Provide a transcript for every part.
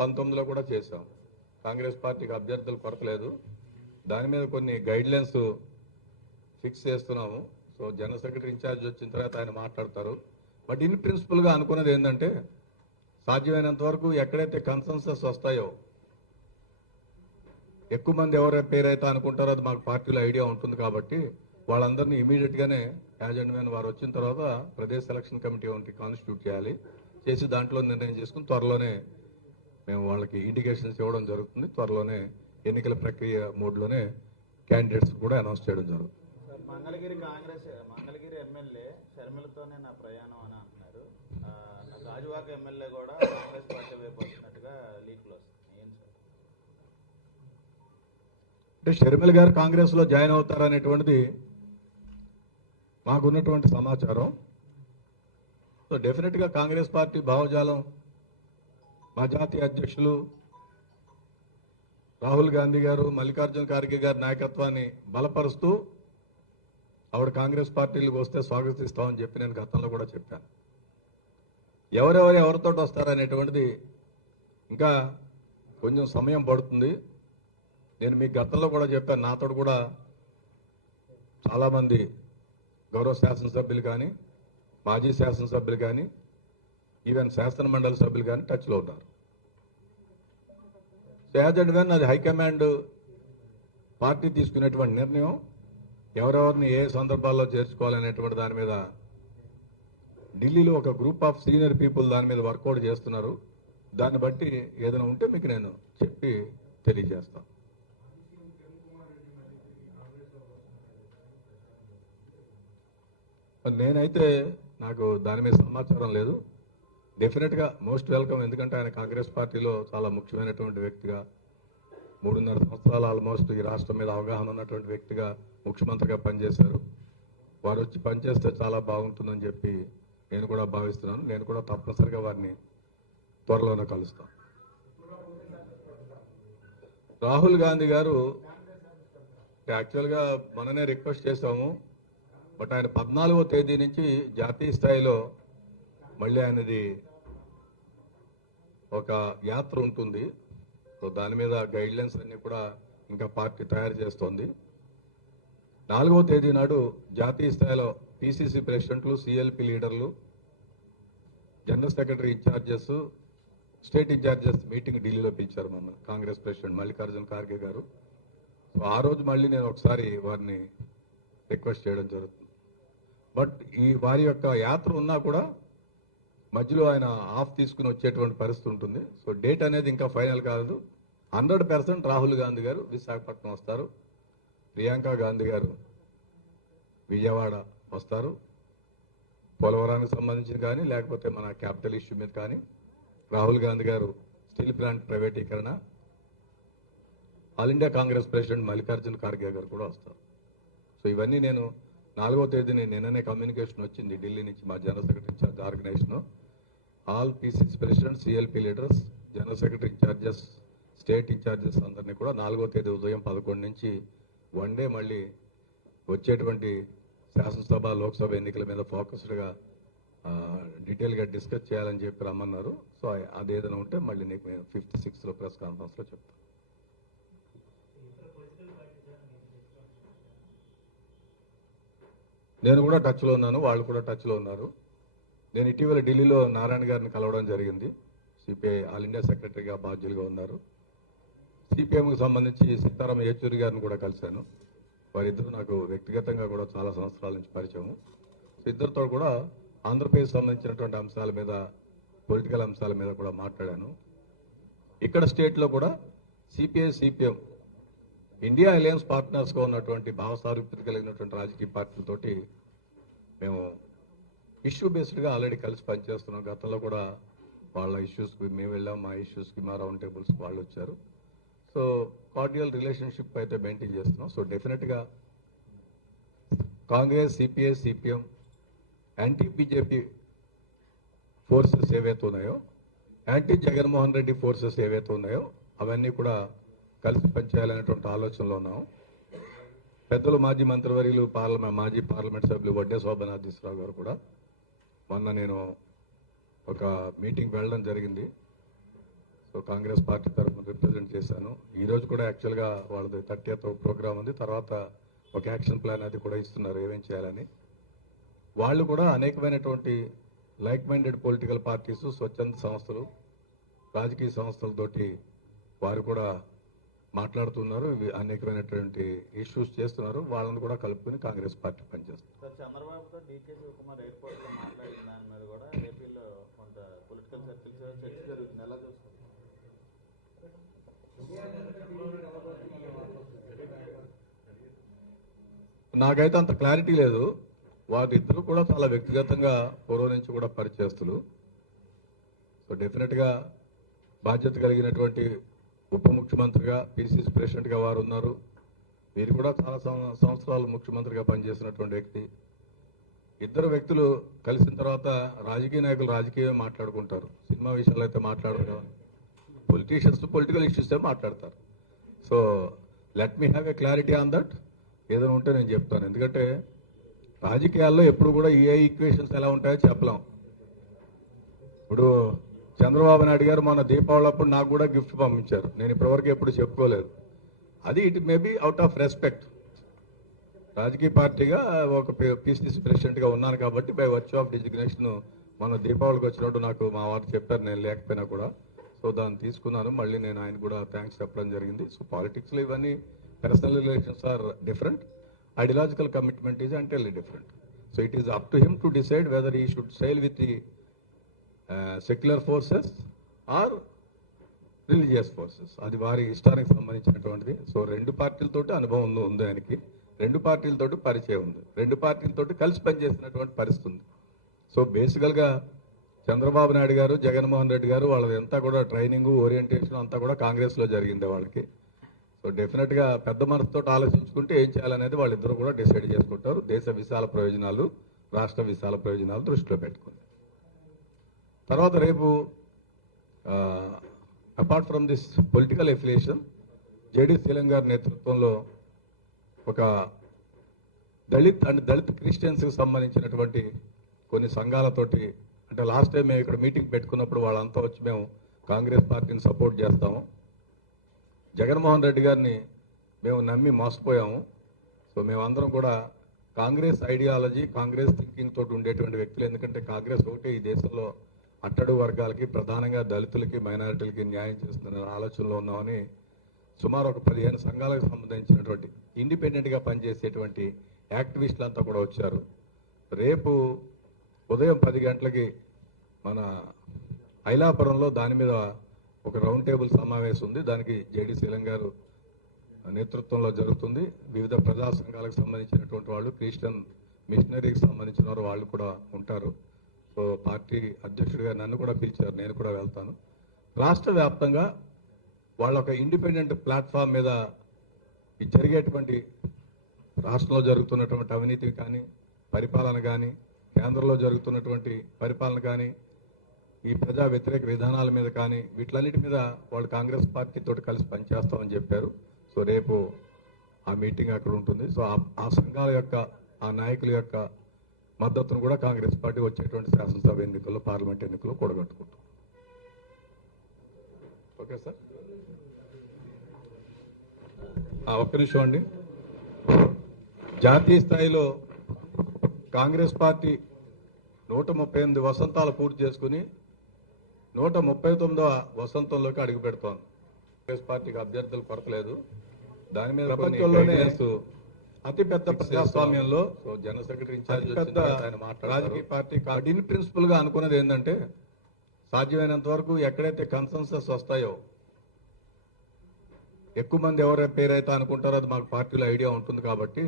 పంతొమ్మిదిలో కూడా చేశాం. కాంగ్రెస్ పార్టీకి అభ్యర్థులు కొరత లేదు దాని మీద కొన్ని గైడ్ లైన్స్ ఫిక్స్ చేస్తున్నాము. సో జనరల్ సెక్రటరీ ఇన్ఛార్జ్ వచ్చిన తర్వాత ఆయన మాట్లాడతారు. బట్ ఇన్ ప్రిన్సిపల్గా అనుకున్నది ఏంటంటే సాధ్యమైనంత వరకు ఎక్కడైతే కన్సెన్సస్ వస్తాయో ఎక్కువ మంది ఎవరి పేరైతే అనుకుంటారో అది మాకు పార్టీలో ఐడియా ఉంటుంది కాబట్టి వాళ్ళందరినీ ఇమీడియట్గానే యాజెంట్ మ్యాన్ వారు వచ్చిన తర్వాత ప్రదేశ్ సెలక్షన్ కమిటీ ఒకటి కాన్స్టిట్యూట్ చేయాలి. చేసి దాంట్లో నిర్ణయం చేసుకుని త్వరలోనే మేము వాళ్ళకి ఇండికేషన్స్ ఇవ్వడం జరుగుతుంది. త్వరలోనే ఎన్నికల ప్రక్రియ మోడ్లోనే క్యాండిడేట్స్ కూడా అనౌన్స్ చేయడం జరుగుతుంది. సార్ మంగళగిరి కాంగ్రెస్ మంగళగిరి ఎమ్మెల్యే షర్మిలతోనే నా ప్రయాణం అని అంటున్నారు. గాజువాక ఎమ్మెల్యే కూడా కాంగ్రెస్ పార్టీ వైపు వస్తున్నట్టుగా లీక్లు వస్తున్నాయి అంటే షర్మిల గారు కాంగ్రెస్లో జాయిన్ అవుతారనేటువంటిది మాకున్నటువంటి సమాచారం. సో డెఫినెట్గా కాంగ్రెస్ పార్టీ భావజాలం మా జాతీయ అధ్యక్షులు రాహుల్ గాంధీ గారు మల్లికార్జున ఖార్గే గారి నాయకత్వాన్ని బలపరుస్తూ ఆవిడ కాంగ్రెస్ పార్టీలకు వస్తే స్వాగతిస్తామని చెప్పి నేను గతంలో కూడా చెప్పాను. ఎవరెవరు ఎవరితో వస్తారనేటువంటిది ఇంకా కొంచెం సమయం పడుతుంది. నేను మీ గతంలో కూడా చెప్పాను నాతో కూడా చాలామంది గౌరవ శాసనసభ్యులు కానీ మాజీ శాసనసభ్యులు కానీ ఈవెన్ శాసన మండలి సభ్యులు కానీ టచ్లో ఉన్నారు. యాజ్ అండ్ వెన్ అది హైకమాండ్ పార్టీ తీసుకునేటువంటి నిర్ణయం. ఎవరెవరిని ఏ సందర్భాల్లో చేర్చుకోవాలనేటువంటి దాని మీద ఢిల్లీలో ఒక గ్రూప్ ఆఫ్ సీనియర్ పీపుల్ దాని మీద వర్కౌట్ చేస్తున్నారు. దాన్ని బట్టి ఏదైనా ఉంటే మీకు నేను చెప్పి తెలియజేస్తాను. నేనైతే నాకు దాని మీద సమాచారం లేదు. డెఫినెట్గా మోస్ట్ వెల్కమ్ ఎందుకంటే ఆయన కాంగ్రెస్ పార్టీలో చాలా ముఖ్యమైనటువంటి వ్యక్తిగా మూడున్నర సంవత్సరాలు ఆల్మోస్ట్ ఈ రాష్ట్రం మీద అవగాహన ఉన్నటువంటి వ్యక్తిగా ముఖ్యమంత్రిగా పనిచేశారు. వారు వచ్చి పనిచేస్తే చాలా బాగుంటుందని చెప్పి నేను కూడా భావిస్తున్నాను. నేను కూడా తప్పనిసరిగా వారిని త్వరలోనే కలుస్తాను. రాహుల్ గాంధీ గారు యాక్చువల్గా మననే రిక్వెస్ట్ చేశాము బట్ ఆయన పద్నాలుగో తేదీ నుంచి జాతీయ స్థాయిలో మళ్ళీ ఆయనది ఒక యాత్ర ఉంటుంది. సో దాని మీద గైడ్ లైన్స్ అన్ని కూడా ఇంకా పార్టీ తయారు చేస్తోంది. నాలుగవ తేదీ నాడు జాతీయ స్థాయిలో పిసిసి ప్రెసిడెంట్లు సిఎల్పి లీడర్లు general secretary incharges state incharges meeting ఢిల్లీలో పిలిచారు మమ్మల్ని కాంగ్రెస్ ప్రెసిడెంట్ మల్లికార్జున ఖార్గే గారు. సో ఆ రోజు మళ్ళీ నేను ఒకసారి వారిని రిక్వెస్ట్ చేయడం జరుగుతుంది. బట్ ఈ వారి యొక్క యాత్ర ఉన్నా కూడా మధ్యలో ఆయన ఆఫ్ తీసుకుని వచ్చేటువంటి పరిస్థితి ఉంటుంది. సో డేట్ అనేది ఇంకా ఫైనల్ కాదు. హండ్రెడ్ పర్సెంట్ రాహుల్ గాంధీ గారు విశాఖపట్నం వస్తారు. ప్రియాంక గాంధీ గారు విజయవాడ వస్తారు. పోలవరానికి సంబంధించి కానీ లేకపోతే మన క్యాపిటల్ ఇష్యూ మీద కానీ. రాహుల్ గాంధీ గారు స్టీల్ ప్లాంట్ ప్రైవేటీకరణ. All India Congress president Mallikarjuna Kharge గారు కూడా వస్తారు. సో ఇవన్నీ నేను నాలుగో తేదీని నిన్ననే కమ్యూనికేషన్ వచ్చింది. ఢిల్లీ నుంచి మా general secretary incharge organisation. All PCC president CLP leaders general secretary incharges state incharges అందరినీ కూడా నాలుగో తేదీ ఉదయం పదకొండు నుంచి వన్ డే మళ్ళీ వచ్చేటువంటి శాసనసభ లోక్సభ ఎన్నికల మీద ఫోకస్డ్గా డీటెయిల్గా డిస్కస్ చేయాలని చెప్పి రమ్మన్నారు. సో అది ఏదైనా ఉంటే మళ్ళీ నీకు ఫిఫ్త్ సిక్స్త్లో ప్రెస్ కాన్ఫరెన్స్లో చెప్తాను నేను కూడా టచ్లో ఉన్నాను వాళ్ళు కూడా టచ్లో ఉన్నారు. నేను ఇటీవల ఢిల్లీలో నారాయణ గారిని కలవడం జరిగింది. సిపిఐ ఆల్ ఇండియా సెక్రటరీగా బాధ్యులుగా ఉన్నారు. సిపిఎంకి సంబంధించి సీతారాం యేచూరి గారిని కూడా కలిశాను. వారిద్దరు నాకు వ్యక్తిగతంగా కూడా చాలా సంవత్సరాల నుంచి పరిచయం ఇద్దరితో కూడా ఆంధ్రప్రదేశ్ సంబంధించినటువంటి అంశాల మీద పొలిటికల్ అంశాల మీద కూడా మాట్లాడాను. ఇక్కడ స్టేట్లో కూడా సిపిఐ సిపిఎం ఇండియా అలయన్స్ పార్ట్నర్స్గా ఉన్నటువంటి భావసారూప్యత కలిగినటువంటి రాజకీయ పార్టీలతోటి మేము ఇష్యూ బేస్డ్గా ఆల్రెడీ కలిసి పనిచేస్తున్నాం. గతంలో కూడా వాళ్ళ ఇష్యూస్కి మేము వెళ్ళాం. మా ఇష్యూస్కి మా రౌండ్ టేబుల్స్కి వాళ్ళు వచ్చారు. సో కార్డియల్ రిలేషన్షిప్ అయితే మెయింటైన్ చేస్తున్నాం. సో డెఫినెట్గా Congress CPI CPM anti BJP forces ఏవైతే ఉన్నాయో యాంటీ జగన్మోహన్ రెడ్డి ఫోర్సెస్ ఏవైతే ఉన్నాయో అవన్నీ కూడా కలిసి పనిచేయాలనేటువంటి ఆలోచనలో ఉన్నాం. పెద్దలు మాజీ మంత్రివర్యులు పార్లమెంట్ మాజీ పార్లమెంట్ సభ్యులు వడ్డే శోభనాథీశ్వరరావు గారు కూడా మొన్న నేను ఒక మీటింగ్ వెళ్ళడం జరిగింది. సో కాంగ్రెస్ పార్టీ తరఫున రిప్రజెంట్ చేశాను. ఈరోజు కూడా యాక్చువల్గా వాళ్ళది థర్టీ ప్రోగ్రామ్ ఉంది. తర్వాత ఒక యాక్షన్ ప్లాన్ అది కూడా ఇస్తున్నారు ఏమేం చేయాలని. వాళ్ళు కూడా అనేకమైనటువంటి లైక్ మైండెడ్ పొలిటికల్ పార్టీస్ స్వచ్ఛంద సంస్థలు రాజకీయ సంస్థలతోటి వారు కూడా మాట్లాడుతున్నారు అనేకమైనటువంటి ఇష్యూస్ చేస్తున్నారు వాళ్ళని కూడా కలుపుకొని కాంగ్రెస్ పార్టీ పనిచేస్తుంది. సార్ చంద్రబాబుతో డీకే శివకుమార్ ఎయిర్పోర్ట్లో మాట్లాడిన దాని మీద కూడా ఏపీలో కొంత పొలిటికల్ సర్కిల్స్ చర్చ జరుగుతుంది. ఎలా నాకైతే అంత క్లారిటీ లేదు. వారిద్దరు కూడా చాలా వ్యక్తిగతంగా పూర్వం నుంచి కూడా పరిచయస్తులు. సో డెఫినెట్గా బాధ్యత కలిగినటువంటి ఉప ముఖ్యమంత్రిగా పిసిసి ప్రెసిడెంట్గా వారు ఉన్నారు వీరు కూడా చాలా సంవత్సరాలు ముఖ్యమంత్రిగా పనిచేసినటువంటి వ్యక్తి. ఇద్దరు వ్యక్తులు కలిసిన తర్వాత రాజకీయ నాయకులు రాజకీయమే మాట్లాడుకుంటారు. సినిమా విషయాలు అయితే మాట్లాడరు కదా. పొలిటీషియన్స్ పొలిటికల్ ఇష్యూస్ మాట్లాడతారు. So let me have a clarity on that. ఏదైనా ఉంటే నేను చెప్తాను. ఎందుకంటే రాజకీయాల్లో ఎప్పుడు కూడా ఏ ఈక్వేషన్స్ ఎలా ఉంటాయో చెప్పలేం. ఇప్పుడు చంద్రబాబు నాయుడు గారు మొన్న దీపావళి అప్పుడు నాకు కూడా గిఫ్ట్ పంపించారు. నేను ఇప్పటివరకు ఎప్పుడు చెప్పుకోలేదు. అది it may out of respect. రాజకీయ పార్టీగా ఒక పిసిసి ప్రెసిడెంట్గా ఉన్నాను కాబట్టి బై వర్చ్ ఆఫ్ డిజిగ్నేషన్ మన దీపావళికి వచ్చినట్టు నాకు మా వారు చెప్పారు నేను లేకపోయినా కూడా. సో దాన్ని తీసుకున్నాను. మళ్ళీ నేను ఆయన కూడా థ్యాంక్స్ చెప్పడం జరిగింది. సో పాలిటిక్స్లో ఇవన్నీ personal relations are different ideological commitment is entirely different so it is up to him to decide whether he should sail with the secular forces or religious forces అది వారి ఇష్టానికి సంబంధించినటువంటిది. సో రెండు పార్టీలతోటి అనుభవం ఉంది- ఆయనకి. రెండు పార్టీలతో పరిచయం ఉంది. రెండు పార్టీలతో కలిసి పనిచేసినటువంటి పరిస్థితి ఉంది. సో బేసికల్గా చంద్రబాబు నాయుడు గారు జగన్మోహన్ రెడ్డి గారు వాళ్ళది అంతా కూడా ట్రైనింగ్ ఓరియంటేషన్ అంతా కూడా కాంగ్రెస్లో జరిగింది వాళ్ళకి. సో డెఫినెట్గా పెద్ద మనసుతో ఆలోచించుకుంటే ఏం చేయాలనేది వాళ్ళిద్దరూ కూడా డిసైడ్ చేసుకుంటారు. దేశ విశాల ప్రయోజనాలు రాష్ట్ర విశాల ప్రయోజనాలు దృష్టిలో పెట్టుకుని తర్వాత రేపు apart from this political affiliation JD Seelam గారి నేతృత్వంలో ఒక దళిత్ అండ్ దళిత్ క్రిస్టియన్స్కి సంబంధించినటువంటి కొన్ని సంఘాలతోటి అంటే లాస్ట్ టైం మేము ఇక్కడ మీటింగ్ పెట్టుకున్నప్పుడు వాళ్ళంతా వచ్చి మేము కాంగ్రెస్ పార్టీని సపోర్ట్ చేస్తాము. జగన్మోహన్ రెడ్డి గారిని మేము నమ్మి మోసపోయాము. సో మేమందరం కూడా కాంగ్రెస్ ఐడియాలజీ కాంగ్రెస్ థింకింగ్ తోటి ఉండేటువంటి వ్యక్తులు. ఎందుకంటే కాంగ్రెస్ ఒకటే ఈ దేశంలో అట్టడు వర్గాలకి ప్రధానంగా దళితులకి మైనారిటీలకి న్యాయం చేస్తుందనే ఆలోచనలో ఉన్నామని సుమారు ఒక పదిహేను సంఘాలకు సంబంధించినటువంటి ఇండిపెండెంట్గా పనిచేసేటువంటి యాక్టివిస్టులంతా కూడా వచ్చారు. రేపు ఉదయం పది గంటలకి మన ఐలాపురంలో దాని మీద ఒక రౌండ్ టేబుల్ సమావేశం ఉంది. దానికి జేడి శీలం గారు నేతృత్వంలో జరుగుతుంది. వివిధ ప్రజా సంఘాలకు సంబంధించినటువంటి వాళ్ళు క్రిస్టియన్ మిషనరీకి సంబంధించిన వారు వాళ్ళు కూడా ఉంటారు. పార్టీ అధ్యక్షుడిగా నన్ను కూడా పిలిచారు నేను కూడా వెళ్తాను. రాష్ట్ర వ్యాప్తంగా వాళ్ళ ఒక ఇండిపెండెంట్ ప్లాట్ఫామ్ మీద జరిగేటువంటి రాష్ట్రంలో జరుగుతున్నటువంటి అవినీతి కానీ పరిపాలన కానీ కేంద్రంలో జరుగుతున్నటువంటి పరిపాలన కానీ ఈ ప్రజా వ్యతిరేక విధానాల మీద కానీ వీటిలన్నిటి మీద వాళ్ళు కాంగ్రెస్ పార్టీతో కలిసి పనిచేస్తామని చెప్పారు. సో రేపు ఆ మీటింగ్ అక్కడ ఉంటుంది. సో ఆ- ఆ సంఘాల యొక్క ఆ నాయకుల యొక్క మద్దతును కూడా కాంగ్రెస్ పార్టీ వచ్చేటువంటి శాసనసభ ఎన్నికల్లో పార్లమెంట్ ఎన్నికల్లో కూడగట్టుకుంటాం ఓకే సార్? ఆ, ఒక్క నిమిషం అండి. జాతీయ స్థాయిలో కాంగ్రెస్ పార్టీ నూట ముప్పై ఎనిమిది వసంతాలు పూర్తి చేసుకుని నూట ముప్పై తొమ్మిదవ వసంతంలోకి అడుగు పెడుతోంది. కాంగ్రెస్ పార్టీకి అభ్యర్థులు కొరతలేదు దాని మీద ప్రపంచంలోనే అతి పెద్ద ప్రజాస్వామ్యంలో జన సెక్రటరీ ఇన్ఛార్జ్ పెద్ద రాజకీయ పార్టీ ఇన్ ప్రిన్సిపల్గా అనుకున్నది ఏంటంటే సాధ్యమైనంత వరకు ఎక్కడైతే కన్సెన్సస్ వస్తాయో ఎక్కువ మంది ఎవరి పేరైతే అనుకుంటారో అది మాకు పార్టీలో ఐడియా ఉంటుంది కాబట్టి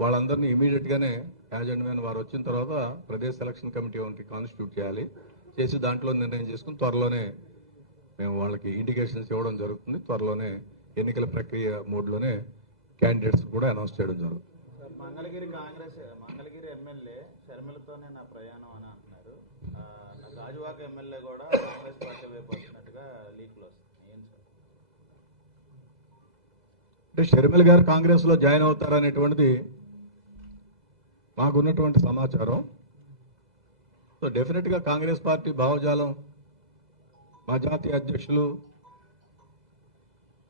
వాళ్ళందరినీ ఇమీడియట్ గానే యాజెంట్ మ్యాన్ వారు వచ్చిన తర్వాత ప్రదేశ్ సెలక్షన్ కమిటీ ఒకటి కాన్స్టిట్యూట్ చేయాలి. చేసి దాంట్లో నిర్ణయం చేసుకుని త్వరలోనే మేము వాళ్ళకి ఇండికేషన్స్ ఇవ్వడం జరుగుతుంది. త్వరలోనే ఎన్నికల ప్రక్రియ మోడ్లోనే క్యాండిడేట్స్ కూడా అనౌన్స్ చేయడం జరుగుతుంది. సార్, మంగళగిరి కాంగ్రెస్ మంగళగిరి ఎమ్మెల్యే షర్మిలతోనే నా ప్రయాణం అని అంటున్నారు. గాజువాక ఎమ్మెల్యే కూడా కాంగ్రెస్ పార్టీ వైపు వస్తున్నట్టుగా లీక్లు వస్తున్నాయి. అంటే షర్మిల గారు కాంగ్రెస్లో జాయిన్ అవుతారనేటువంటిది మాకున్నటువంటి సమాచారం. సో డెఫినెట్గా కాంగ్రెస్ పార్టీ భావజాలం మా జాతీయ అధ్యక్షులు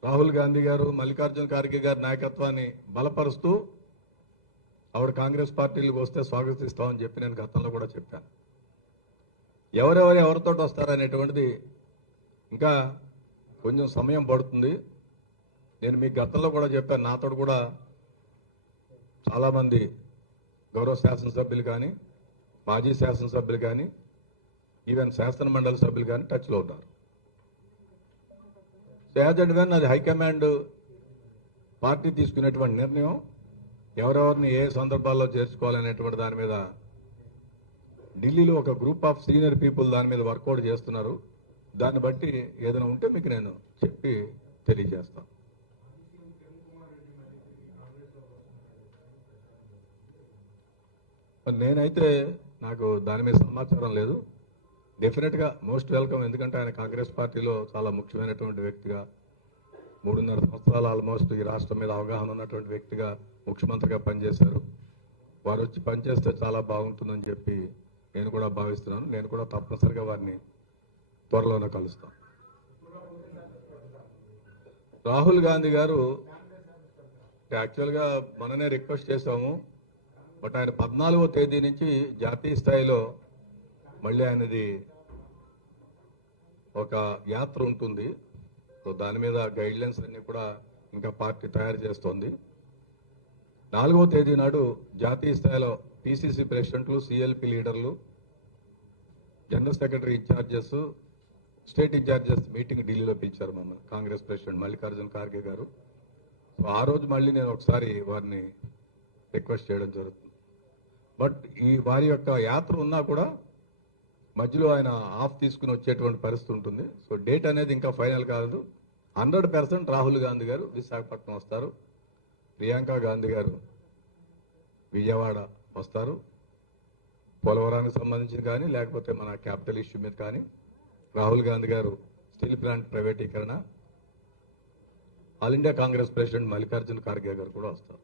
రాహుల్ గాంధీ గారు మల్లికార్జున ఖార్గే గారి నాయకత్వాన్ని బలపరుస్తూ ఆవిడ కాంగ్రెస్ పార్టీలకు వస్తే స్వాగతిస్తామని చెప్పి నేను గతంలో కూడా చెప్పాను. ఎవరెవరు ఎవరితో వస్తారనేటువంటిది ఇంకా కొంచెం సమయం పడుతుంది. నేను మీకు గతంలో కూడా చెప్పాను నాతో కూడా చాలామంది గౌరవ శాసనసభ్యులు కానీ మాజీ శాసనసభ్యులు కానీ ఈవెన్ శాసన మండలి సభ్యులు కానీ టచ్లో ఉన్నారు. సో యాజ్ అండ్ వెన్ అది హైకమాండ్ పార్టీ తీసుకునేటువంటి నిర్ణయం. ఎవరెవరిని ఏ సందర్భాల్లో చేర్చుకోవాలనేటువంటి దాని మీద ఢిల్లీలో ఒక గ్రూప్ ఆఫ్ సీనియర్ పీపుల్ దాని మీద వర్కౌట్ చేస్తున్నారు. దాన్ని బట్టి ఏదైనా ఉంటే మీకు నేను చెప్పి తెలియజేస్తాను నేనైతే నాకు దాని మీద సమాచారం లేదు. డెఫినెట్గా మోస్ట్ వెల్కమ్ ఎందుకంటే ఆయన కాంగ్రెస్ పార్టీలో చాలా ముఖ్యమైనటువంటి వ్యక్తిగా. మూడున్నర సంవత్సరాలు ఆల్మోస్ట్ ఈ రాష్ట్రం మీద అవగాహన ఉన్నటువంటి వ్యక్తిగా ముఖ్యమంత్రిగా పనిచేశారు. వారు వచ్చి పనిచేస్తే చాలా బాగుంటుందని చెప్పి నేను కూడా భావిస్తున్నాను. నేను కూడా తప్పనిసరిగా వారిని త్వరలోనే కలుస్తాను. రాహుల్ గాంధీ గారు యాక్చువల్గా మననే రిక్వెస్ట్ చేశాము. బట్ ఆయన పద్నాలుగో తేదీ నుంచి జాతీయ స్థాయిలో మళ్ళీ ఆయనది ఒక యాత్ర ఉంటుంది. సో దాని మీద గైడ్ లైన్స్ అన్ని కూడా ఇంకా పార్టీ తయారు చేస్తోంది. నాలుగవ తేదీ నాడు జాతీయ స్థాయిలో పిసిసి ప్రెసిడెంట్లు సిఎల్పి లీడర్లు general secretary incharges state incharges meeting ఢిల్లీలో పిలిచారు మమ్మల్ని కాంగ్రెస్ ప్రెసిడెంట్ మల్లికార్జున ఖార్గే గారు. సో ఆ రోజు మళ్ళీ నేను ఒకసారి వారిని రిక్వెస్ట్ చేయడం జరుగుతుంది. బట్ ఈ వారి యొక్క యాత్ర ఉన్నా కూడా మధ్యలో ఆయన ఆఫ్ తీసుకుని వచ్చేటువంటి పరిస్థితి ఉంటుంది. సో డేట్ అనేది ఇంకా ఫైనల్ కాదు హండ్రెడ్ పర్సెంట్ రాహుల్ గాంధీ గారు విశాఖపట్నం వస్తారు. ప్రియాంక గాంధీ గారు విజయవాడ వస్తారు. పోలవరానికి సంబంధించి కానీ లేకపోతే మన క్యాపిటల్ ఇష్యూ మీద కానీ రాహుల్ గాంధీ గారు స్టీల్ ప్లాంట్ ప్రైవేటీకరణ all India Congress president Mallikarjuna Kharge గారు కూడా వస్తారు.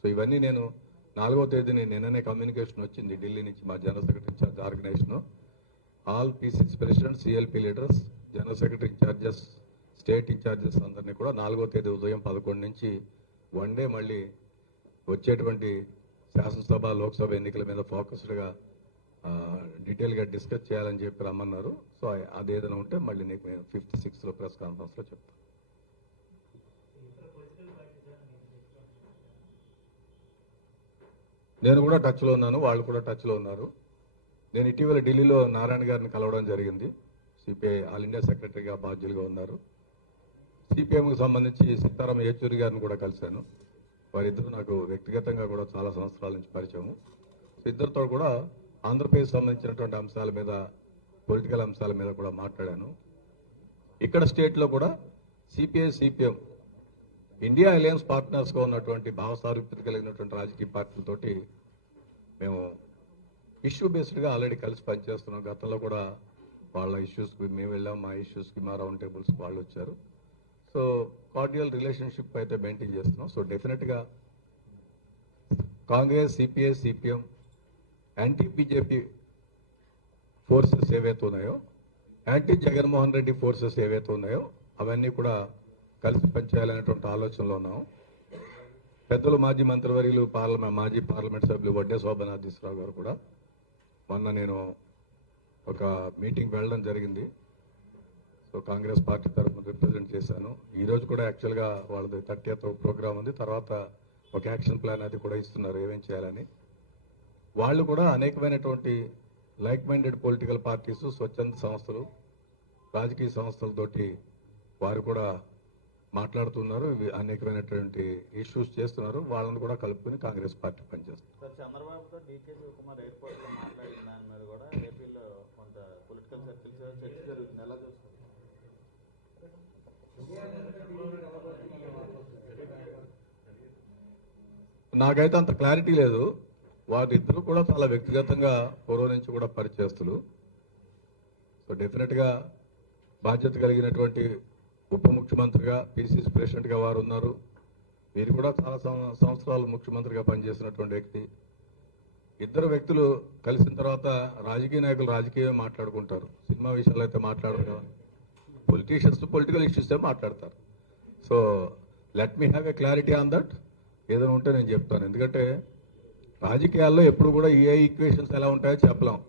సో ఇవన్నీ నేను నాలుగో తేదీని నిన్ననే కమ్యూనికేషన్ వచ్చింది ఢిల్లీ నుంచి మా general secretary incharge organisation. All PCC president CLP leaders general secretary incharges state incharges అందరినీ కూడా నాలుగో తేదీ ఉదయం పదకొండు నుంచి వన్ డే మళ్ళీ వచ్చేటువంటి శాసనసభ లోక్సభ ఎన్నికల మీద ఫోకస్డ్గా డీటెయిల్గా డిస్కస్ చేయాలని చెప్పి రమ్మన్నారు. సో అదేదైనా ఉంటే మళ్ళీ నీకు నేను ఫిఫ్త్ సిక్స్త్లో ప్రెస్ కాన్ఫరెన్స్లో చెప్తాను నేను కూడా టచ్లో ఉన్నాను వాళ్ళు కూడా టచ్లో ఉన్నారు. నేను ఇటీవల ఢిల్లీలో నారాయణ గారిని కలవడం జరిగింది. సిపిఐ ఆల్ ఇండియా సెక్రటరీగా బాధ్యులుగా ఉన్నారు. సిపిఎంకి సంబంధించి సీతారాం యేచూరి గారిని కూడా కలిశాను. వారిద్దరు నాకు వ్యక్తిగతంగా కూడా చాలా సంవత్సరాల నుంచి పరిచయము. ఇద్దరితో కూడా ఆంధ్రప్రదేశ్ సంబంధించినటువంటి అంశాల మీద పొలిటికల్ అంశాల మీద కూడా మాట్లాడాను. ఇక్కడ స్టేట్లో కూడా సిపిఐ సిపిఎం ఇండియా అలయన్స్ పార్ట్నర్స్గా ఉన్నటువంటి భావ సారూప్యత కలిగినటువంటి రాజకీయ పార్టీలతోటి మేము ఇష్యూ బేస్డ్గా ఆల్రెడీ కలిసి పనిచేస్తున్నాం. గతంలో కూడా వాళ్ళ ఇష్యూస్కి మేము వెళ్ళాం. మా ఇష్యూస్కి మా రౌండ్ టేబుల్స్కి వాళ్ళు వచ్చారు. సో కార్డియల్ రిలేషన్షిప్ అయితే మెయింటైన్ చేస్తున్నాం. సో డెఫినెట్గా Congress CPI CPM anti BJP forces ఏవైతే ఉన్నాయో యాంటీ జగన్మోహన్ రెడ్డి ఫోర్సెస్ ఏవైతే ఉన్నాయో అవన్నీ కూడా కలిసి పనిచేయాలనేటువంటి ఆలోచనలో ఉన్నాము. పెద్దలు మాజీ మంత్రివర్యులు పార్లమెంట్ మాజీ పార్లమెంట్ సభ్యులు వడ్డే శోభనాథీశ్వరరావు గారు కూడా మొన్న నేను ఒక మీటింగ్ వెళ్ళడం జరిగింది. సో కాంగ్రెస్ పార్టీ తరఫున రిప్రజెంట్ చేశాను. ఈరోజు కూడా యాక్చువల్గా వాళ్ళది థర్టీ ప్రోగ్రామ్ ఉంది. తర్వాత ఒక యాక్షన్ ప్లాన్ అది కూడా ఇస్తున్నారు ఏమేం చేయాలని. వాళ్ళు కూడా అనేకమైనటువంటి లైక్ మైండెడ్ పొలిటికల్ పార్టీస్ స్వచ్ఛంద సంస్థలు రాజకీయ సంస్థలతోటి వారు కూడా మాట్లాడుతున్నారు అనేకమైనటువంటి ఇష్యూస్ చేస్తున్నారు వాళ్ళని కూడా కలుపుకొని కాంగ్రెస్ పార్టీ పనిచేస్తుంది. చంద్రబాబుతో శివకుమార్ ఎయిర్పోర్ట్లో మాట్లాడిన దాని మీద కూడా ఏపీలో కొంత పొలిటికల్ సర్కిల్స్ చర్చ జరుగుతుంది. ఎలా నాకైతే అంత క్లారిటీ లేదు. వారిద్దరు కూడా చాలా వ్యక్తిగతంగా పూర్వం నుంచి కూడా పరిచయస్తులు. సో డెఫినెట్గా బాధ్యత కలిగినటువంటి ఉప ముఖ్యమంత్రిగా పిసిసి ప్రెసిడెంట్గా వారు ఉన్నారు వీరు కూడా చాలా సంవత్సరాలు ముఖ్యమంత్రిగా పనిచేసినటువంటి వ్యక్తి. ఇద్దరు వ్యక్తులు కలిసిన తర్వాత రాజకీయ నాయకులు రాజకీయమే మాట్లాడుకుంటారు. సినిమా విషయాలు అయితే మాట్లాడరు కదా. పొలిటీషియన్స్ పొలిటికల్ ఇష్యూసే మాట్లాడతారు. So let me have a clarity on that. ఏదైనా ఉంటే నేను చెప్తాను. ఎందుకంటే రాజకీయాల్లో ఎప్పుడు కూడా ఏ ఈక్వేషన్స్ ఎలా ఉంటాయో చెప్పలేం.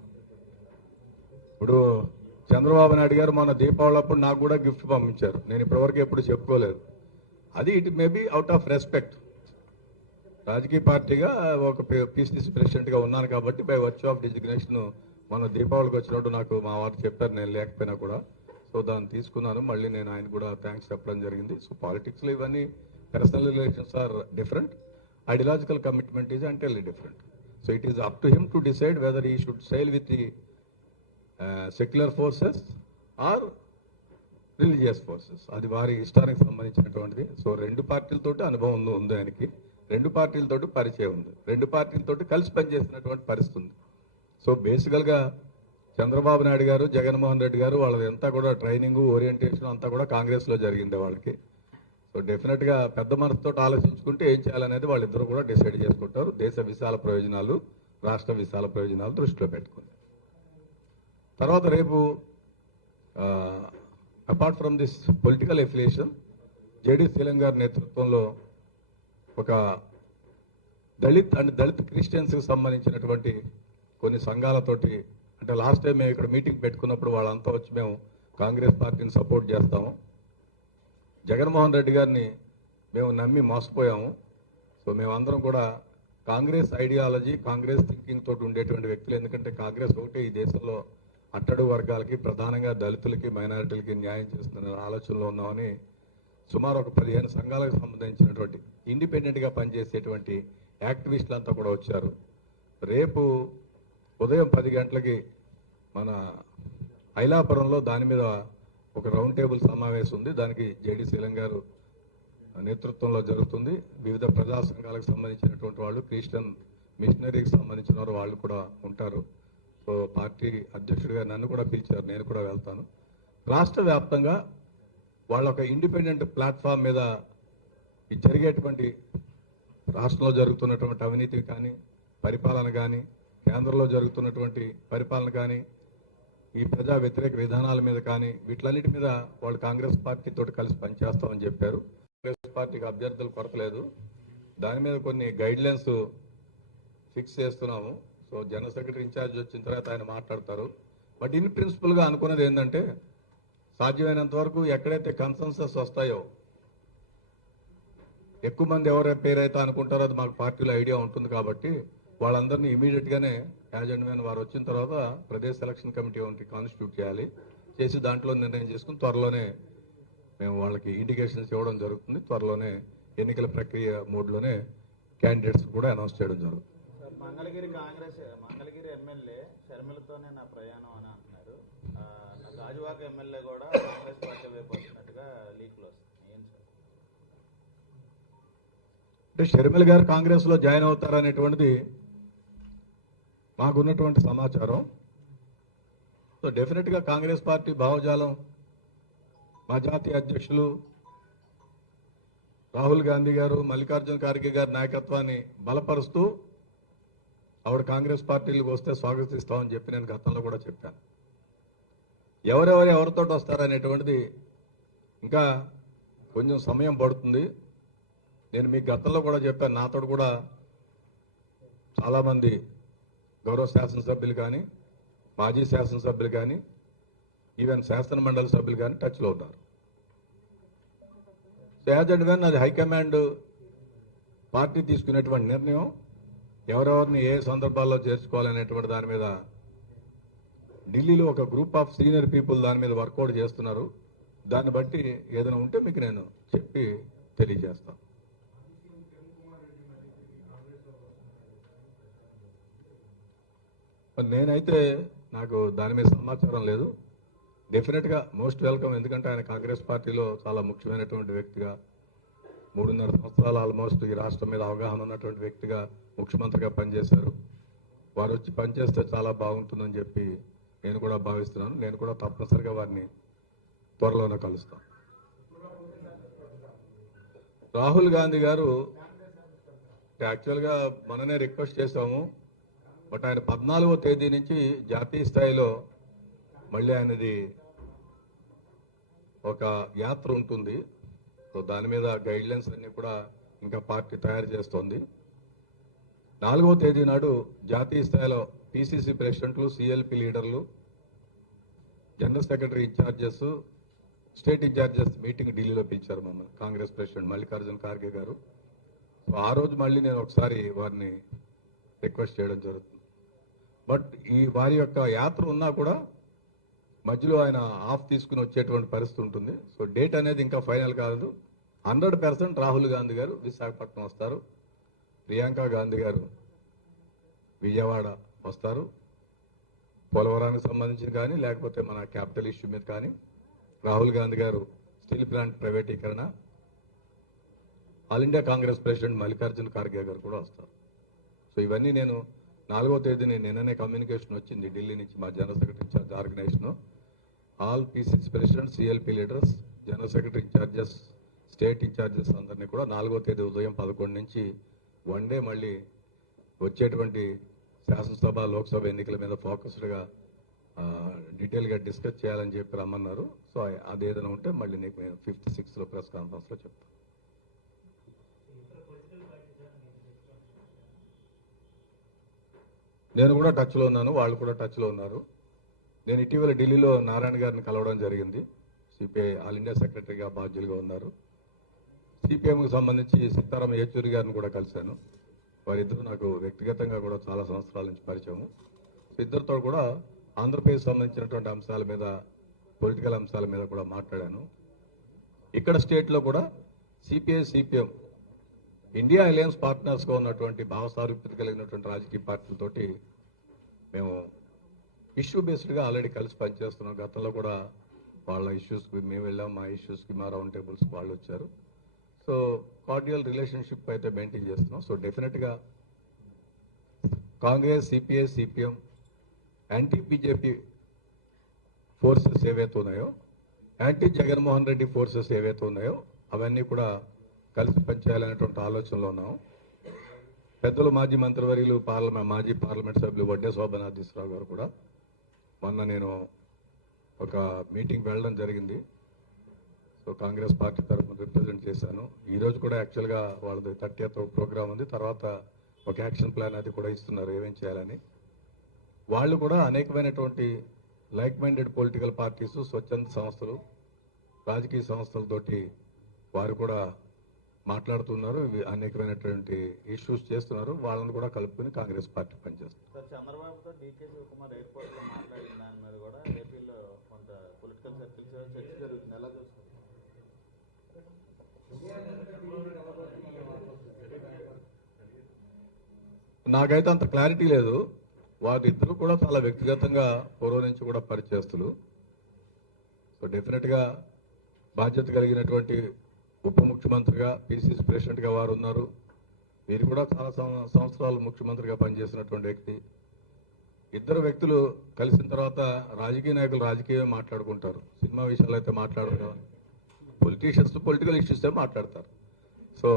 ఇప్పుడు చంద్రబాబు నాయుడు గారు మన దీపావళి అప్పుడు నాకు కూడా గిఫ్ట్ పంపించారు. నేను ఇప్పటివరకు ఎప్పుడు చెప్పుకోలేదు. అది it maybe out of respect రాజకీయ పార్టీగా ఒక పీసీసీ ప్రెసిడెంట్గా ఉన్నాను కాబట్టి బై వర్చ్ ఆఫ్ డిజిగ్నేషన్ మన దీపావళికి వచ్చినట్టు నాకు మా వారు చెప్పారు. నేను లేకపోయినా కూడా. సో దాన్ని తీసుకున్నాను. మళ్ళీ నేను ఆయన కూడా థ్యాంక్స్ చెప్పడం జరిగింది. సో పాలిటిక్స్లో ఇవన్నీ personal relations are different ideological commitment is entirely different so it is up to him to decide whether he should sail with the secular forces or religious forces అది వారి ఇష్టానికి సంబంధించినటువంటిది. సో రెండు పార్టీలతోటి అనుభవం ఉంది ఉంది ఆయనకి. రెండు పార్టీలతోటి పరిచయం ఉంది. రెండు పార్టీలతోటి కలిసి పనిచేసినటువంటి పరిస్థితి ఉంది. సో బేసికల్గా చంద్రబాబు నాయుడు గారు జగన్మోహన్ రెడ్డి గారు వాళ్ళదంతా కూడా ట్రైనింగ్ ఓరియంటేషన్ అంతా కూడా కాంగ్రెస్లో జరిగింది వాళ్ళకి. సో డెఫినెట్గా పెద్ద మనసుతో ఆలోచించుకుంటే ఏం చేయాలనేది వాళ్ళిద్దరూ కూడా డిసైడ్ చేసుకుంటారు. దేశ విశాల ప్రయోజనాలు రాష్ట్ర విశాల ప్రయోజనాలు దృష్టిలో పెట్టుకుని. తర్వాత రేపు apart from this political affiliation JD Seelam గారి నేతృత్వంలో ఒక దళిత్ అండ్ దళిత్ క్రిస్టియన్స్కి సంబంధించినటువంటి కొన్ని సంఘాలతోటి అంటే లాస్ట్ టైం మేము ఇక్కడ మీటింగ్ పెట్టుకున్నప్పుడు వాళ్ళంతా వచ్చి మేము కాంగ్రెస్ పార్టీని సపోర్ట్ చేస్తాము. జగన్మోహన్ రెడ్డి గారిని మేము నమ్మి మోసపోయాము. సో మేమందరం కూడా కాంగ్రెస్ ఐడియాలజీ కాంగ్రెస్ థింకింగ్ తోటి ఉండేటువంటి వ్యక్తులు. ఎందుకంటే కాంగ్రెస్ ఒకటే ఈ దేశంలో అట్టడు వర్గాలకి ప్రధానంగా దళితులకి మైనారిటీలకి న్యాయం చేస్తున్న ఆలోచనలో ఉన్నామని సుమారు ఒక పదిహేను సంఘాలకు సంబంధించినటువంటి ఇండిపెండెంట్గా పనిచేసేటువంటి యాక్టివిస్టులు అంతా కూడా వచ్చారు. రేపు ఉదయం పది గంటలకి మన ఐలాపురంలో దాని మీద ఒక రౌండ్ టేబుల్ సమావేశం ఉంది. దానికి జేడి శీలం గారు నేతృత్వంలో జరుగుతుంది. వివిధ ప్రజా సంఘాలకు సంబంధించినటువంటి వాళ్ళు క్రిస్టియన్ మిషనరీకి సంబంధించిన వారు వాళ్ళు కూడా ఉంటారు. సో పార్టీ అధ్యక్షుడిగా నన్ను కూడా పిలిచారు నేను కూడా వెళ్తాను. రాష్ట్ర వ్యాప్తంగా వాళ్ళ ఒక ఇండిపెండెంట్ ప్లాట్ఫామ్ మీద జరిగేటువంటి రాష్ట్రంలో జరుగుతున్నటువంటి అవినీతి కానీ పరిపాలన కానీ కేంద్రంలో జరుగుతున్నటువంటి పరిపాలన కానీ ఈ ప్రజా వ్యతిరేక విధానాల మీద కానీ వీటిలన్నిటి మీద వాళ్ళు కాంగ్రెస్ పార్టీతో కలిసి పనిచేస్తామని చెప్పారు. కాంగ్రెస్ పార్టీకి అభ్యర్థులు కొరత లేదు. దాని మీద కొన్ని గైడ్ లైన్స్ ఫిక్స్ చేస్తున్నాము. సో జనరల్ సెక్రటరీ ఇన్ఛార్జ్ వచ్చిన తర్వాత ఆయన మాట్లాడతారు. బట్ ఇన్ ప్రిన్సిపల్గా అనుకున్నది ఏంటంటే సాధ్యమైనంత వరకు ఎక్కడైతే కన్సెన్సస్ వస్తాయో ఎక్కువ మంది ఎవరి పేరైతే అనుకుంటారో అది మాకు పార్టీలో ఐడియా ఉంటుంది కాబట్టి వాళ్ళందరినీ ఇమీడియట్గానే యాజెంట్ మీద వారు వచ్చిన తర్వాత ప్రదేశ్ సెలక్షన్ కమిటీ ఒకటి కాన్స్టిట్యూట్ చేయాలి. చేసి దాంట్లో నిర్ణయం చేసుకుని త్వరలోనే మేము వాళ్ళకి ఇండికేషన్స్ ఇవ్వడం జరుగుతుంది. త్వరలోనే ఎన్నికల ప్రక్రియ మూడ్లోనే క్యాండిడేట్స్ కూడా అనౌన్స్ చేయడం జరుగుతుంది. మంగళగిరి కాంగ్రెస్ మంగళగిరి ఎమ్మెల్యే షర్మిలతోనే నా ప్రయాణం అని అంటున్నారు. నా గాజువాక ఎమ్మెల్యే కూడా కాంగ్రెస్ పార్టీ వైపు వస్తున్నట్టుగా లీక్లు వస్తున్నాయి ఏం సార్? అంటే షర్మిల గారు కాంగ్రెస్లో జాయిన్ అవుతారనేటువంటిది మాకున్నటువంటి సమాచారం. సో డెఫినెట్గా కాంగ్రెస్ పార్టీ భావజాలం మా జాతీయ అధ్యక్షులు రాహుల్ గాంధీ గారు మల్లికార్జున ఖార్గే గారి నాయకత్వాన్ని బలపరుస్తూ ఆవిడ కాంగ్రెస్ పార్టీలకు వస్తే స్వాగతిస్తామని చెప్పి నేను గతంలో కూడా చెప్పాను. ఎవరెవరు ఎవరితో వస్తారనేటువంటిది ఇంకా కొంచెం సమయం పడుతుంది. నేను మీ గతంలో కూడా చెప్పాను నాతో కూడా చాలామంది గౌరవ శాసనసభ్యులు కానీ మాజీ శాసనసభ్యులు కానీ ఈవెన్ శాసన మండలి సభ్యులు కానీ టచ్లో ఉన్నారు. యాజ్ అండ్ వెన్ అది హైకమాండ్ పార్టీ తీసుకునేటువంటి నిర్ణయం. ఎవరెవరిని ఏ సందర్భాల్లో చేర్చుకోవాలనేటువంటి దాని మీద ఢిల్లీలో ఒక గ్రూప్ ఆఫ్ సీనియర్ పీపుల్ దాని మీద వర్కౌట్ చేస్తున్నారు. దాన్ని బట్టి ఏదైనా ఉంటే మీకు నేను చెప్పి తెలియజేస్తాను. నేనైతే నాకు దాని మీద సమాచారం లేదు. డెఫినెట్గా మోస్ట్ వెల్కమ్ ఎందుకంటే ఆయన కాంగ్రెస్ పార్టీలో చాలా ముఖ్యమైనటువంటి వ్యక్తిగా మూడున్నర సంవత్సరాలు ఆల్మోస్ట్ ఈ రాష్ట్రం మీద అవగాహన ఉన్నటువంటి వ్యక్తిగా ముఖ్యమంత్రిగా పనిచేశారు. వారు వచ్చి పనిచేస్తే చాలా బాగుంటుందని చెప్పి నేను కూడా భావిస్తున్నాను. నేను కూడా తప్పనిసరిగా వారిని త్వరలోనే కలుస్తాను. రాహుల్ గాంధీ గారు యాక్చువల్గా మననే రిక్వెస్ట్ చేశాము బట్ ఆయన పద్నాలుగో తేదీ నుంచి జాతీయ స్థాయిలో మళ్ళీ ఆయనది ఒక యాత్ర ఉంటుంది. సో దాని మీద గైడ్ లైన్స్ అన్ని కూడా ఇంకా పార్టీ తయారు చేస్తోంది. నాలుగవ తేదీ నాడు జాతీయ స్థాయిలో పిసిసి ప్రెసిడెంట్లు సిఎల్పి లీడర్లు general secretary incharges state incharges meeting ఢిల్లీలో పిలిచారు మమ్మల్ని కాంగ్రెస్ ప్రెసిడెంట్ మల్లికార్జున ఖార్గే గారు. సో ఆ రోజు మళ్ళీ నేను ఒకసారి వారిని రిక్వెస్ట్ చేయడం జరుగుతుంది. బట్ ఈ వారి యొక్క యాత్ర ఉన్నా కూడా మధ్యలో ఆయన ఆఫ్ తీసుకుని వచ్చేటువంటి పరిస్థితి ఉంటుంది. సో డేట్ అనేది ఇంకా ఫైనల్ కాదు హండ్రెడ్ పర్సెంట్ రాహుల్ గాంధీ గారు విశాఖపట్నం వస్తారు. ప్రియాంక గాంధీ గారు విజయవాడ వస్తారు. పోలవరానికి సంబంధించి కానీ లేకపోతే మన క్యాపిటల్ ఇష్యూ మీద కానీ. రాహుల్ గాంధీ గారు స్టీల్ ప్లాంట్ ప్రైవేటీకరణ. All India Congress president Mallikarjuna Kharge గారు కూడా వస్తారు. సో ఇవన్నీ నేను నాలుగో తేదీని నిన్ననే కమ్యూనికేషన్ వచ్చింది ఢిల్లీ నుంచి మా general secretary incharge organisation. All PCC president CLP leaders general secretary incharges state incharges అందరినీ కూడా నాలుగో తేదీ ఉదయం పదకొండు నుంచి వన్ డే మళ్ళీ వచ్చేటువంటి శాసనసభ లోక్సభ ఎన్నికల మీద ఫోకస్డ్గా డీటెయిల్గా డిస్కస్ చేయాలని చెప్పి రమ్మన్నారు. సో అది ఏదైనా ఉంటే మళ్ళీ నీకు నేను ఫిఫ్త్ సిక్స్త్లో ప్రెస్ కాన్ఫరెన్స్లో చెప్తాను నేను కూడా టచ్లో ఉన్నాను వాళ్ళు కూడా టచ్లో ఉన్నారు. నేను ఇటీవల ఢిల్లీలో నారాయణ గారిని కలవడం జరిగింది. సిపిఐ ఆల్ ఇండియా సెక్రటరీగా బాధ్యులుగా ఉన్నారు. సిపిఎంకి సంబంధించి సీతారాం యేచూరి గారిని కూడా కలిశాను. వారిద్దరు నాకు వ్యక్తిగతంగా కూడా చాలా సంవత్సరాల నుంచి పరిచయము. ఇద్దరితో కూడా ఆంధ్రప్రదేశ్ సంబంధించినటువంటి అంశాల మీద పొలిటికల్ అంశాల మీద కూడా మాట్లాడాను. ఇక్కడ స్టేట్లో కూడా సిపిఐ సిపిఎం ఇండియా అలయన్స్ పార్ట్నర్స్గా ఉన్నటువంటి భావసారూప్యత కలిగినటువంటి రాజకీయ పార్టీలతోటి మేము ఇష్యూ బేస్డ్గా ఆల్రెడీ కలిసి పనిచేస్తున్నాం. గతంలో కూడా వాళ్ళ ఇష్యూస్కి మేము వెళ్ళాం. మా ఇష్యూస్కి మా రౌండ్ టేబుల్స్ వాళ్ళు వచ్చారు. సో కార్డియల్ రిలేషన్షిప్ అయితే మెయింటైన్ చేస్తున్నాం. సో డెఫినెట్గా Congress CPI CPM anti BJP forces ఏవైతే ఉన్నాయో యాంటీ జగన్మోహన్ రెడ్డి ఫోర్సెస్ ఏవైతే ఉన్నాయో అవన్నీ కూడా కలిసి పనిచేయాలనేటువంటి ఆలోచనలో ఉన్నాం పెద్దలు మాజీ మంత్రివర్యులు పార్లమెంట్ మాజీ పార్లమెంట్ సభ్యులు వడ్డే శోభనాథీశ్వరరావు గారు కూడా మొన్న నేను ఒక మీటింగ్ వెళ్ళడం జరిగింది. సో కాంగ్రెస్ పార్టీ తరఫున రిప్రజెంట్ చేశాను. ఈరోజు కూడా యాక్చువల్గా వాళ్ళది థర్టీ ప్రోగ్రామ్ ఉంది. తర్వాత ఒక యాక్షన్ ప్లాన్ అది కూడా ఇస్తున్నారు ఏమేం చేయాలని. వాళ్ళు కూడా అనేకమైనటువంటి లైక్ మైండెడ్ పొలిటికల్ పార్టీస్ స్వచ్ఛంద సంస్థలు రాజకీయ సంస్థలతోటి వారు కూడా మాట్లాడుతున్నారు అనేకమైనటువంటి ఇష్యూస్ చేస్తున్నారు వాళ్ళని కూడా కలుపుకొని కాంగ్రెస్ పార్టీ పనిచేస్తుంది. సార్ చంద్రబాబుతో డీకే శివకుమార్ ఎయిర్పోర్ట్లో మాట్లాడిన దాని మీద కూడా ఏపీలో కొంత పొలిటికల్ సర్కిల్స్ చర్చ జరుగుతుంది. ఎలా చూస్తారు? నాకైతే అంత క్లారిటీ లేదు. వారిద్దరు కూడా చాలా వ్యక్తిగతంగా పూర్వం నుంచి కూడా పరిచయస్తులు. సో డెఫినెట్గా బాధ్యత కలిగినటువంటి ఉప ముఖ్యమంత్రిగా పిసిసి ప్రెసిడెంట్గా వారు ఉన్నారు వీరు కూడా చాలా సంవత్సరాలు ముఖ్యమంత్రిగా పనిచేసినటువంటి వ్యక్తి. ఇద్దరు వ్యక్తులు కలిసిన తర్వాత రాజకీయ నాయకులు రాజకీయమే మాట్లాడుకుంటారు. సినిమా విషయాలు అయితే మాట్లాడరు. పొలిటీషియన్స్ పొలిటికల్ ఇష్యూసే మాట్లాడతారు. So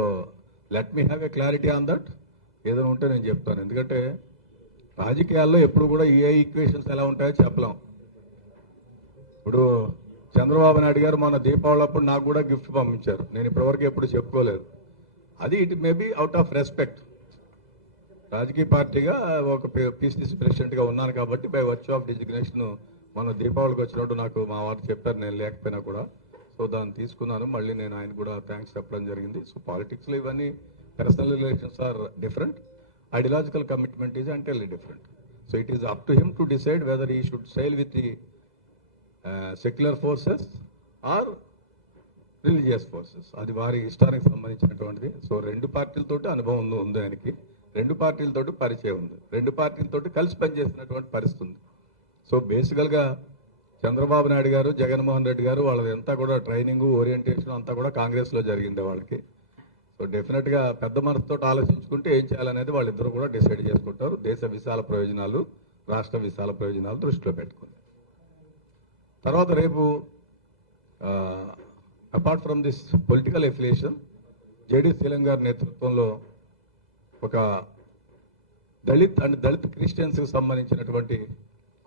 let me have a clarity on that. ఏదైనా ఉంటే నేను చెప్తాను. ఎందుకంటే రాజకీయాల్లో ఎప్పుడు కూడా ఏ ఈక్వేషన్స్ ఎలా ఉంటాయో చెప్పలేం. ఇప్పుడు చంద్రబాబు నాయుడు గారు మొన్న దీపావళి అప్పుడు నాకు కూడా గిఫ్ట్ పంపించారు. నేను ఇప్పటివరకు ఎప్పుడు చెప్పుకోలేదు. అది it may out of respect రాజకీయ పార్టీగా ఒక పిసిసి ప్రెసిడెంట్గా ఉన్నాను కాబట్టి బై వర్చ్ ఆఫ్ డిజిగ్నేషన్ మన దీపావళికి వచ్చినట్టు నాకు మా వారు చెప్పారు నేను లేకపోయినా కూడా. సో దాన్ని తీసుకున్నాను. మళ్ళీ నేను ఆయన కూడా థ్యాంక్స్ చెప్పడం జరిగింది. సో పాలిటిక్స్లో ఇవన్నీ personal relations are different ideological commitment is entirely different so it is up to him to decide whether he should sail with the secular forces or religious forces అది వారి ఇష్టానికి సంబంధించినటువంటిది. సో రెండు పార్టీలతోటి అనుభవం ఉంది ఆయనకి. రెండు పార్టీలతోటి పరిచయం ఉంది. రెండు పార్టీలతోటి కలిసి పనిచేసినటువంటి పరిస్థితి ఉంది. సో బేసికల్గా చంద్రబాబు నాయుడు గారు జగన్మోహన్ రెడ్డి గారు వాళ్ళది అంతా కూడా ట్రైనింగ్ ఓరియంటేషన్ అంతా కూడా కాంగ్రెస్లో జరిగింది వాళ్ళకి. సో డెఫినెట్గా పెద్ద మనసుతో ఆలోచించుకుంటే ఏం చేయాలనేది వాళ్ళిద్దరూ కూడా డిసైడ్ చేసుకుంటారు. దేశ విశాల ప్రయోజనాలు రాష్ట్ర విశాల ప్రయోజనాలు దృష్టిలో పెట్టుకుని తర్వాత రేపు apart from this political affiliation JD Telangana నేతృత్వంలో ఒక దళిత్ అండ్ దళిత్ క్రిస్టియన్స్కి సంబంధించినటువంటి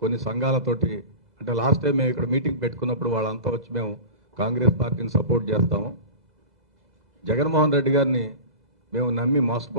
కొన్ని సంఘాలతోటి అంటే లాస్ట్ టైం మేము ఇక్కడ మీటింగ్ పెట్టుకున్నప్పుడు వాళ్ళంతా వచ్చి మేము కాంగ్రెస్ పార్టీని సపోర్ట్ చేస్తాము. జగన్మోహన్ రెడ్డి గారిని మేము నమ్మి మోసపో